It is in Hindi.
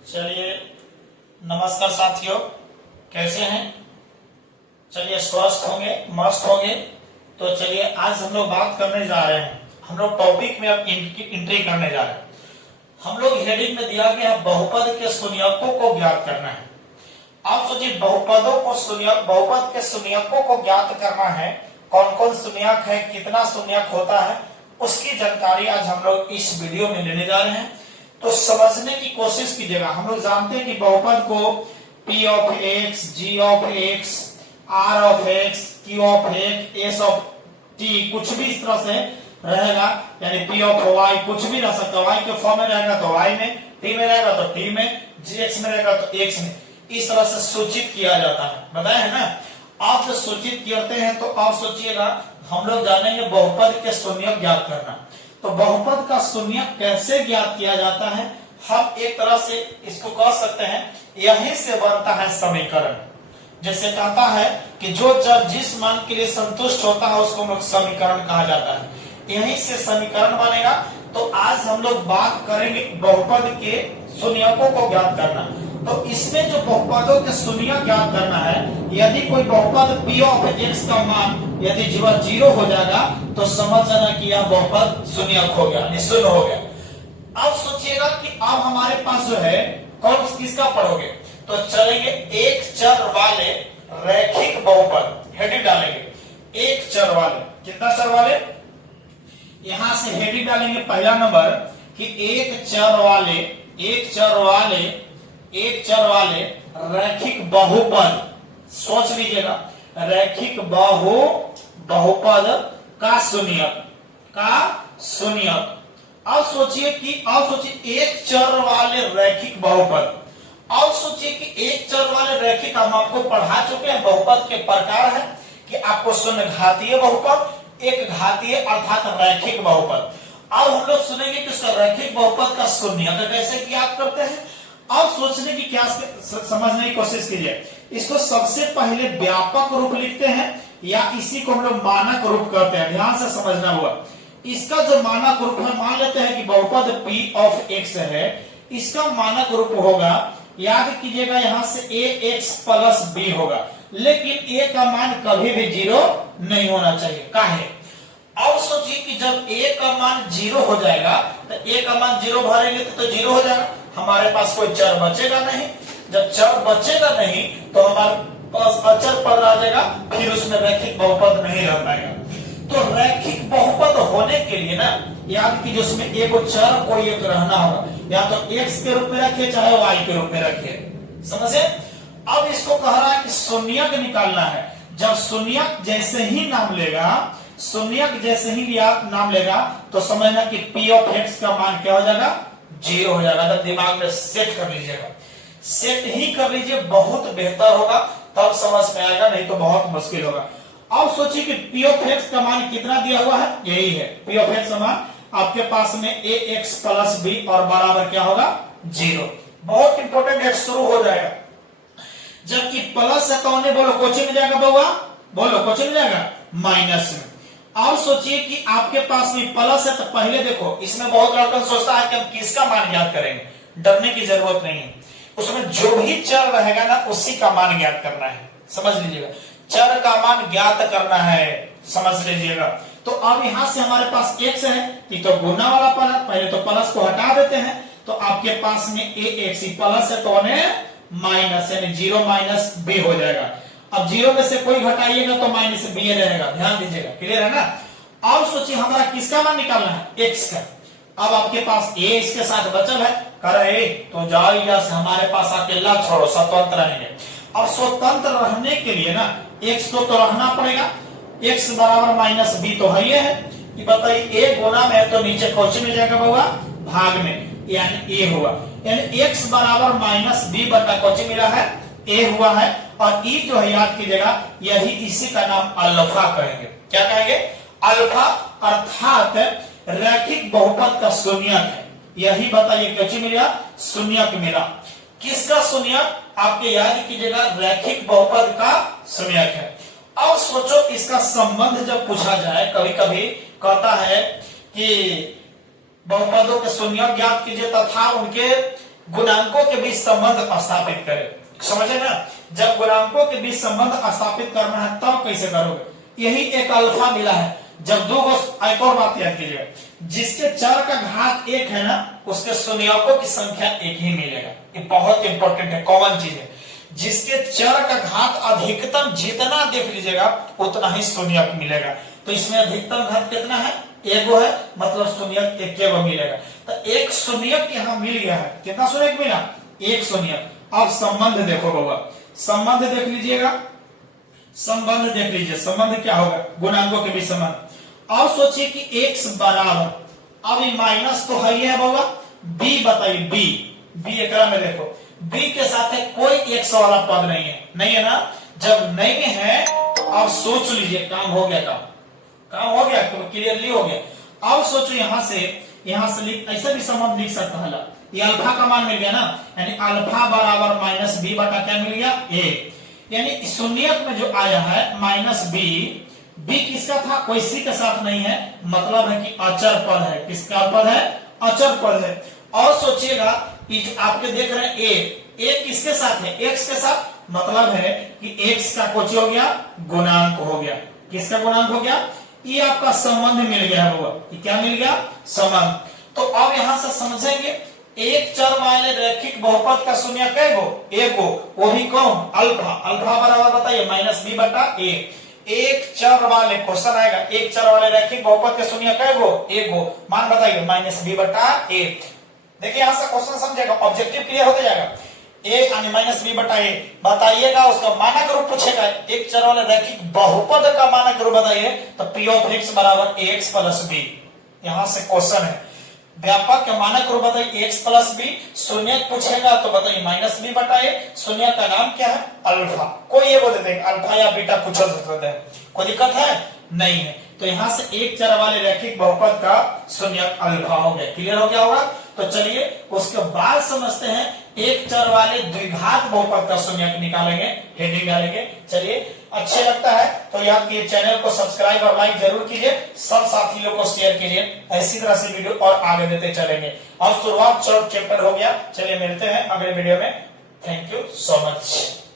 चलिए, नमस्कार साथियों, कैसे हैं? चलिए, स्वस्थ होंगे, मस्त होंगे। तो चलिए, आज हम लोग बात करने जा रहे हैं। हम लोग टॉपिक में अब एंट्री करने जा रहे हैं। हम लोग हेडिंग में दिया गया बहुपद के शून्यकों को ज्ञात करना है। आप सोचिए, बहुपद के शून्यकों को ज्ञात करना है। कौन कौन शून्यक है, कितना शून्यक होता है, उसकी जानकारी आज हम लोग इस वीडियो में लेने जा रहे हैं। तो समझने की कोशिश कीजिएगा। हम लोग जानते हैं कि बहुपद को P of x, G of x, R of x, Q of x, S of t कुछ भी इस तरह से रहेगा, यानी P ऑफ y कुछ भी रह सकता है। y के फॉर्म में रहेगा तो y में, t में रहेगा तो t में, gx में रहेगा तो x में, इस तरह से सूचित किया जाता है। बताया है ना? आप जो सूचित करते हैं तो आप सोचिएगा, हम लोग जानेंगे बहुपद के शून्यक ज्ञात करना। तो बहुपद का शून्यक कैसे ज्ञात किया जाता है? हम एक तरह से इसको कह सकते हैं, यहीं से बनता है समीकरण। जैसे कहता है कि जो चर जिस मान के लिए संतुष्ट होता है उसको हम लोग समीकरण कहा जाता है। यहीं से समीकरण बनेगा। तो आज हम लोग बात करेंगे बहुपद के शून्यकों को ज्ञात करना। तो इसमें जो बहुपदों के शून्यक ज्ञात करना है, यदि कोई बहुपद P ऑफ x का मान यदि 0 हो जाएगा तो समझ जाना कि यह बहुपद शून्यक हो गया, निशून्य हो गया। अब सोचिएगा कि अब हमारे पास जो है कौन किसका पढ़ोगे, तो चलेंगे एक चर वाले रैखिक बहुपद। हेडिंग डालेंगे एक चर वाले। कितना चर वाले? यहां से हेडिंग डालेंगे पहला नंबर कि एक चर वाले रैखिक बहुपद। सोच लीजिएगा, रैखिक बहुपद का शून्यक। अब सोचिए एक चर वाले रैखिक बहुपद। अब सोचिए कि एक चर वाले रैखिक, हम आपको पढ़ा चुके हैं बहुपद के प्रकार है कि आपको शून्य घातीय बहुपद, एक घातीय अर्थात रैखिक बहुपद। अब हम लोग सुनेंगे कि उसका रैखिक बहुपद का शून्यक कैसे ज्ञात करते हैं। अब सोचने की क्या समझने की कोशिश कीजिए। इसको सबसे पहले व्यापक रूप लिखते हैं या इसी को हम लोग मानक रूप कहते हैं। ध्यान से समझना हुआ। इसका जो मानक रूप है, मान लेते हैं कि बहुपद P ऑफ x है, इसका मानक रूप होगा, याद कीजिएगा, यहां से ax प्लस b होगा। लेकिन a का मान कभी भी 0 नहीं होना चाहिए। काहे? अब सोचिए कि जब a का मान 0 हो जाएगा तो a का मान 0 भरेंगे तो 0 हो जाएगा, हमारे पास कोई चर बचेगा नहीं। जब चर बचेगा नहीं तो हमारे पास अचर पद आ जाएगा, फिर उसमें रैखिक बहुपद नहीं रह पाएगा। तो रैखिक बहुपद होने के लिए ना, याद कीजिए, उसमें एक चर कोई एक रहना होगा, या तो x के रूप में रखिए चाहे y के रूप में रखिए। समझे? अब इसको कह रहा है कि शून्यक निकालना है। जब शून्यक जैसे ही नाम लेगा तो समझना कि P ऑफ x का मान क्या हो जाएगा? 0 हो जाएगा। तो दिमाग में सेट कर लीजिएगा, सेट ही कर लीजिए, बहुत बेहतर होगा, तब समझ में आएगा, नहीं तो बहुत मुश्किल होगा। अब सोचिए कि P ऑफ x का मान कितना दिया हुआ है? यही है P ऑफ x का मान आपके पास में ax प्लस b और बराबर क्या होगा? 0। बहुत इंपॉर्टेंट है, शुरू हो जाएगा। जबकि प्लस है तो उन्हें बोलो कोचिंग में जाएगा, बउआ बोलो कोचिंग में जाएगा, माइनस में। अब सोचिए कि आपके पास में प्लस है तो पहले देखो, इसमें बहुत लड़का सोचता है कि हम किसका मान ज्ञात करेंगे। डरने की जरूरत नहीं है, उसमें जो भी चर रहेगा ना उसी का मान ज्ञात करना है। समझ लीजिएगा, चर का मान ज्ञात करना है, समझ लीजिएगा। तो अब यहां से हमारे पास x है, तो गुना वाला पहले तो प्लस को हटा देते हैं, तो आपके पास में ax प्लस है तो माइनस, यानी 0 माइनस b हो जाएगा। अब 0 में से कोई घटाइएगा तो माइनस b रहेगा। ध्यान दीजिएगा, क्लियर है ना? अब सोचिए हमारा किसका मान निकालना है? x का। अब आपके पास a इसके साथ बचल है, करे तो जाओ यहाँ से, हमारे पास अकेला छोड़ो, स्वतंत्र रहेंगे। अब स्वतंत्र रहने के लिए ना x को तो रहना पड़ेगा, x बराबर माइनस b तो है, कि बताइए a गुना में तो नीचे कोची में जाएगा बउआ, भाग में, यानी a हुआ, यानी x बराबर माइनस b बटा कोची मिला है, a हुआ है। और e जो है याद कीजिएगा, यही इसी का नाम अल्फा कहेंगे। क्या कहेंगे? अल्फा, अर्थात रैखिक बहुपद का शून्यक है। यही बताइए कोची मिला? शून्यक मिला। किसका शून्यक? आपके याद कीजिएगा, रैखिक बहुपद का शून्यक है। अब सोचो इसका संबंध जब पूछा जाए, कभी कभी कहता है कि बहुपदों के शून्यक ज्ञात कीजिए तथा उनके गुणांकों के बीच संबंध स्थापित करें। समझे ना, जब गुणांकों के बीच संबंध स्थापित करना है तब कैसे करोगे, यही एक अल्फा मिला है। जब दो एक और बात याद कीजिएगा, जिसके चर का घात 1 है ना उसके शून्यकों की संख्या 1 ही मिलेगा। ये बहुत इंपॉर्टेंट है, कॉमन चीज है। जिसके चर का घात अधिकतम जितना देख लीजिएगा उतना ही शून्यक मिलेगा। तो इसमें अधिकतम घात कितना है, 1 है, मतलब शून्यक 1 मिलेगा। तो एक शून्यक यहाँ मिल गया है। कितना शून्यक मिला, 1 शून्यक। अब संबंध देखो बाबा, संबंध देख लीजिएगा, संबंध देख लीजिए, संबंध क्या होगा, गुणांकों के बीच संबंध। अब सोचिए कि x बराबर, अब ये माइनस तो है ही है बाबा, b बताइए, b एकरा में देखो, b के साथ है कोई x वाला पद नहीं है, नहीं है ना। जब नहीं है तो अब सोच लीजिए, काम हो गया, काम हो गया, तो क्लियरली हो गया। अब सोचो यहां से ऐसा भी संबंध लिख सकता है, ये अल्फा का मान मिल गया ना, यानी अल्फा बराबर माइनस बी बटा क्या मिल गया, ए। यानी शून्यक में जो आया है माइनस बी किसका था, कोई सी के साथ नहीं है, मतलब है कि अचर पद है। किसका पद है, अचर पद है। और सोचिएगा कि जो आपके देख रहे हैं ए किसके साथ है, एक्स के साथ, मतलब है कि एक्स का कुछ हो गया, गुणांक हो गया। किसका गुणांक हो गया, ये आपका संबंध मिल गया होगा। ये क्या मिल गया, संबंध। तो अब यहां से समझेंगे, एक चर वाले रैखिक बहुपद का शून्यक कैगो, एगो, वो भी कौन, अल्फा। अल्फा बराबर बताइए माइनस बी बटा ए। एक चर वाले, क्वेश्चन आएगा, एक चर वाले रैखिक बहुपद के शून्यक कैगो, एगो, मान बताइए माइनस बी बटा ए। देखिए यहां से क्वेश्चन समझेगा, ऑब्जेक्टिव क्लियर होते जाएगा। ए यानी माइनस बी बटा ए बताइएगा, उसका मानक रूप पूछेगा, एक चर वाले रैखिक बहुपद का मानक रूप बताइए, तो पी ऑफ एक्स बराबर एक्स प्लस बी। यहां से क्वेश्चन है, व्यापक के मानक रूप बताइए एक्स प्लस बी, शून्य पूछेगा तो बताइए माइनस बी बटा ए। शून्य का नाम क्या है, अल्फा। कोई ये बोल देते हैं अल्फा या बीटा कुछ हो सकता है, कोई दिक्कत है नहीं है। तो यहां से एक चर वाले रैखिक बहुपद का शून्यक अल्फा हो गया, क्लियर हो गया होगा। तो चलिए उसके बाद समझते हैं एक चर वाले द्विघात बहुपद का शून्यक निकालेंगे, हेडिंग डालेंगे। चलिए, अच्छे लगता है तो याद कीजिए, चैनल को सब्सक्राइब और लाइक जरूर कीजिए, सब साथी लोग को शेयर कीजिए। ऐसी तरह से वीडियो और आगे देते चलेंगे। और शुरुआत चैप्टर हो गया। चलिए मिलते हैं अगले वीडियो में। Thank you so much.